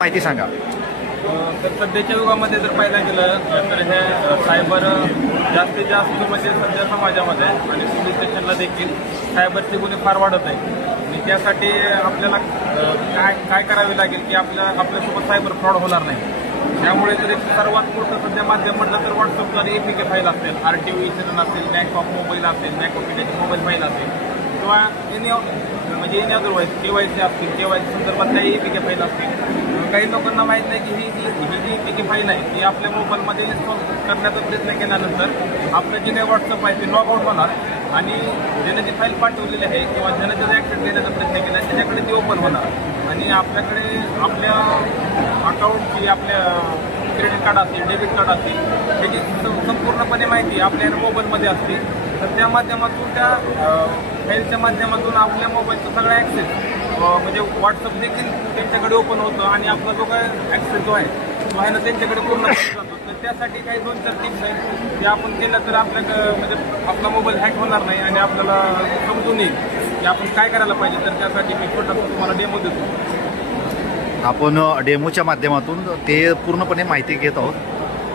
माहिती सांगा. तर सध्याच्या युगामध्ये जर पाहायला गेलं तर हे सायबर जास्तीत जास्त म्हणजे सध्या समाजामध्ये आणि पोलीस स्टेशनला देखील सायबरचे गुन्हे फार वाढत आहे. आणि त्यासाठी आपल्याला काय करावे लागेल की आपल्यासोबत सायबर फ्रॉड होणार नाही. त्यामुळे तर एक सर्वात मोठं सध्या माध्यम म्हटलं तर व्हॉट्सअपला APK फाईल असेल, RTO इन्सिडंट असेल, बँक ऑफ मोबाईल असेल, बँक ऑफ इंडियाची मोबाईल फाईल असेल किंवा एनी अदरवाईज KYC असतील, KYC संदर्भात काही APK फाईल असतील. काही लोकांना माहीत नाही की ही जी APK फाईल आहे ती आपल्या मोबाईलमध्ये इन्स्टॉल करण्याचा प्रयत्न केल्यानंतर आपलं जे काही व्हॉट्सअप आहे ते लॉग आउट होणार आणि ज्याने जी फाईल पाठवलेली आहे किंवा ज्याने त्याचा ॲक्सेस घेण्याचा प्रयत्न केला त्याच्याकडे ती ओपन होणार आणि आपल्याकडे आपल्या अकाउंटची आपल्या क्रेडिट कार्ड असतील, डेबिट कार्ड असतील त्याची संपूर्णपणे माहिती आपल्या मोबाईलमध्ये असते. तर त्या माध्यमातून त्या फाईलच्या माध्यमातून आपल्या मोबाईलचा सगळा ॲक्सेस म्हणजे व्हॉट्सअप देखील त्यांच्याकडे ओपन होतं आणि आपला जो काय ॲक्सेस जो आहे तो आहे ना त्यांच्याकडे पूर्ण जातो. तर त्यासाठी काही 2-4 टिप्स आहेत ते आपण केलं तर म्हणजे आपला मोबाईल हॅक होणार नाही आणि आपल्याला समजून येईल की आपण काय करायला पाहिजे. तर त्यासाठी मी छोटासा तुम्हाला डेमो देतो. आपण डेमोच्या माध्यमातून ते पूर्णपणे माहिती घेत आहोत.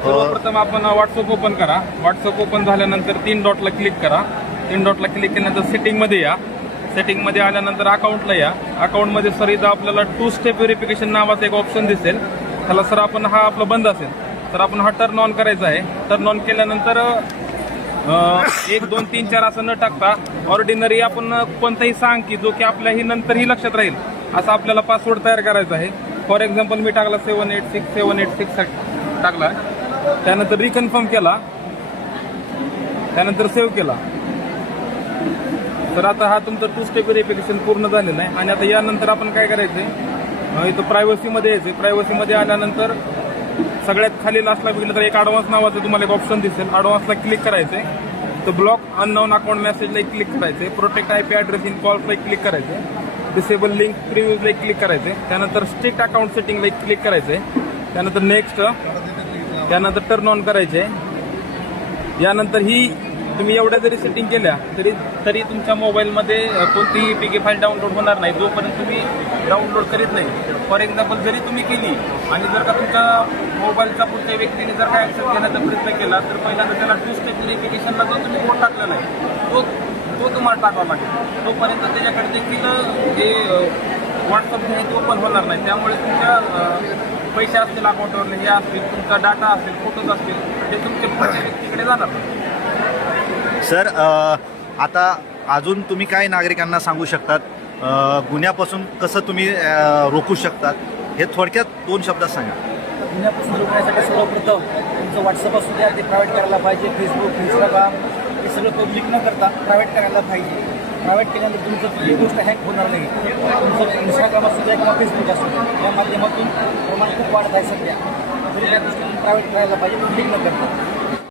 सर्वप्रथम आपण व्हॉट्सअप ओपन करा. व्हॉट्सअप ओपन झाल्यानंतर 3 डॉटला क्लिक करा. 3 डॉटला क्लिक केल्यानंतर सेटिंगमध्ये या. सेटिंगमध्ये आल्यानंतर अकाउंटला या. अकाउंटमध्ये सर इथं आपल्याला 2 स्टेप व्हेरिफिकेशन नावाचा एक ऑप्शन दिसेल. त्याला सर आपण हा आपला बंद असेल तर आपण हा टर्न ऑन करायचा आहे. टर्न ऑन केल्यानंतर 1, 2, 3, 4 असं न टाकता ऑर्डिनरी आपण कोणताही सांग की जो की आपल्याही नंतरही लक्षात राहील असा आपल्याला पासवर्ड तयार करायचा आहे. फॉर एक्झाम्पल मी टाकला 786 टाकला. त्यानंतर रिकन्फर्म केला. त्यानंतर सेव्ह केला. तर आता हा तुमचं 2 स्टेप व्हेरिफिकेशन पूर्ण झालेलं आहे. आणि आता यानंतर आपण काय करायचं आहे इथं प्रायव्हसीमध्ये यायचं. प्रायव्हसीमध्ये आल्यानंतर सगळ्यात खाली लास्टला बघितलं तर एक ॲडव्हान्स नावाचं तुम्हाला एक ऑप्शन दिसेल. ॲडव्हान्सला क्लिक करायचं आहे. तर ब्लॉक अननोन अकाउंट मेसेजला क्लिक करायचं आहे. प्रोटेक्ट IP ॲड्रेस इन कॉल्सला क्लिक करायचं आहे. डिसेबल लिंक प्रिव्ह्यूजला क्लिक करायचं आहे. त्यानंतर स्ट्रिक्ट अकाउंट सेटिंगला क्लिक करायचं आहे. त्यानंतर नेक्स्ट. त्यानंतर टर्न ऑन करायचे आहे. यानंतर ही तुम्ही एवढ्या जरी सेटिंग केल्या तरी तुमच्या मोबाईलमध्ये कोणतीही APK फाईल डाउनलोड होणार नाही जोपर्यंत तुम्ही डाउनलोड करीत नाही. फॉर एक्झाम्पल जरी तुम्ही केली आणि जर का तुमच्या मोबाईलचा पुढच्या व्यक्तीने जर का ॲक्सेस घेण्याचा प्रयत्न केला तर पहिल्यांदा त्याला 2 स्टेप व्हेरिफिकेशनला जो तुम्ही कोड टाकलेला आहे तो तुम्हाला टाकावा लागेल. तोपर्यंत त्याच्याकडे देखील जे व्हॉट्सअप आहे ते ओपन होणार नाही. त्यामुळे तुमच्या पैसे असतील अकाउंटवरले हे असतील, तुमचा डाटा असेल, फोटोज असतील ते तुमच्या पुढच्या व्यक्तीकडे जाणार नाही. सर आता अजून तुम्ही काय नागरिकांना सांगू शकतात गुन्ह्यापासून कसं तुम्ही रोखू शकतात हे थोडक्यात 2 शब्दात सांगा. गुन्ह्यापासून रोखण्यासाठी सर्वप्रथम तुमचं व्हॉट्सअप असू द्या ते प्रायव्हेट करायला पाहिजे. फेसबुक, इंस्टाग्राम हे सगळं पब्लिक न करता प्रायव्हेट करायला पाहिजे. प्रायव्हेट केल्यानंतर तुमचं कुठली गोष्ट हॅक होणार नाही. तुमचं इंस्टाग्राम असू द्या किंवा फेसबुक असू द्या या माध्यमातून प्रमाण खूप वाढत आहे सध्या. तरी त्या गोष्टी प्रायव्हेट करायला पाहिजे पब्लिक न करता.